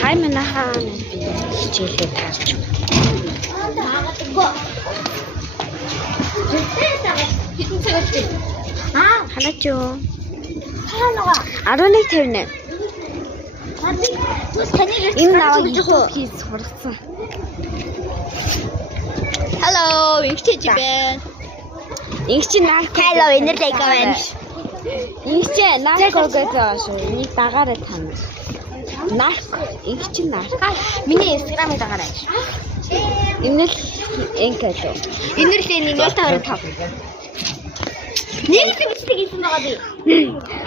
хайманахан хичээлээ таарч. Хэдэн цагаас вэ? Хараач юу? 11:58. Энэ наваг хийж сургасан. Hello, ингэж байна. Инх чи нарко. Hello, энэрлэг байна. Инх чи нарко гэж байгаа шүү. Энийг дагаараа тань. Нарко. Инх чи нарко. Миний Instagram-ыг дагаарай. Энэ л инкэлөө. Энэрлэг 025. Нэг л бичдэг юм байгаа би.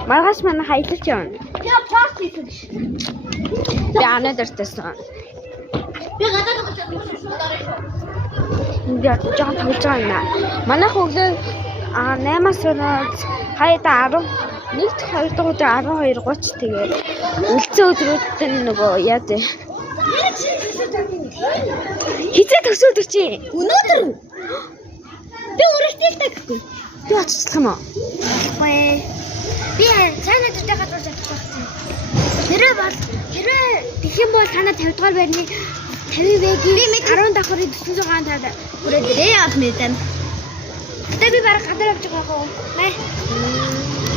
Маргааш манай хаялж явна. Тэгээ пост хийсэн ш. Би анаа дэртэйсэн. Би гадаад очиж Ингээд жоо тоглож байгаа юм аа. Манай хүүхдээ 8-аас өнөөс хаяада 11-р 2 дугаар 12:30 тэгээд үлцэн өдрүүд нь нөгөө яа дээ. Хизээ төсөөд чи. өнөөдөр би үргэлжлүүлдэг гэхгүй. Би очихлах юм уу? Бай. Би цаанаа дээр гадуур жатах гэсэн. Хэрэг тэгэх юм бол танаа 50 дугаар байрны 50 вэгийн 10 давхрын 400 таад хүрээд ирээ яах мэдэн. Тэ би бараг гадар явж байгаа хөө. Мэ.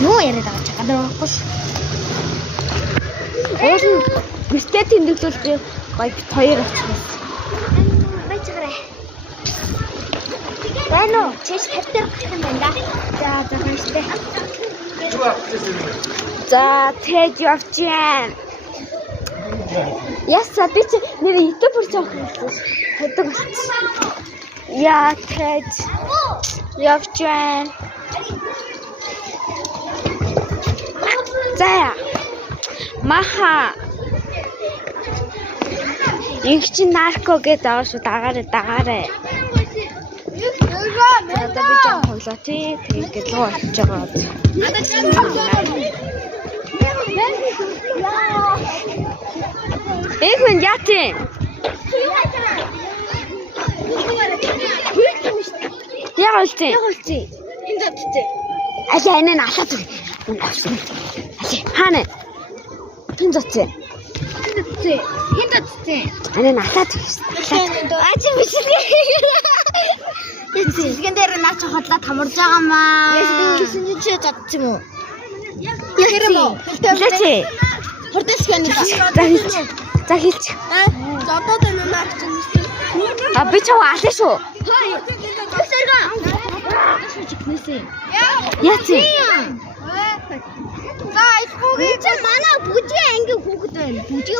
Юу яриад байгаа чи гадар явахгүй ш. Уул нь бискет тэмдэглүүл би гоё бит хоёр очихсан. Баяжгараа. Байна уу? Чиш 50 дээр гарах юм байна да. За хааштай. За тэгж явчихъя. Яса би чи нэр YouTube бүр жоох хэлсэн. Хэдэг болчих. Яа тэгж явчихъя. За маха инх чи нарко гэдэг байгаа шүү. Дагаараа. Одоо би жоох хоглоо тий. Тэгээд луу олж байгаа. Эхвэн яатын. Яг үлцээ. Энэ дэвтээ. Алаа энэ нь алаад үг. Энэ авсан. Алаа хаана? Тэн зоцээ. Энэ дэвтээ. Энэ нь алаад үг. Ачи бичлээ. Цэцгэн дээр наач хотлоод хамарж байгаамаа. Яасан чи чадчих юм уу? Яхэрм үү? Хэлээч. Хурдч гэнэ. За хэлчих. За одоо энэ наач чинь. А би чамаа алаа шүү. Яачих. За их хүүгээ чи манай бүжиг анги хүүхэд байна. Бүжиг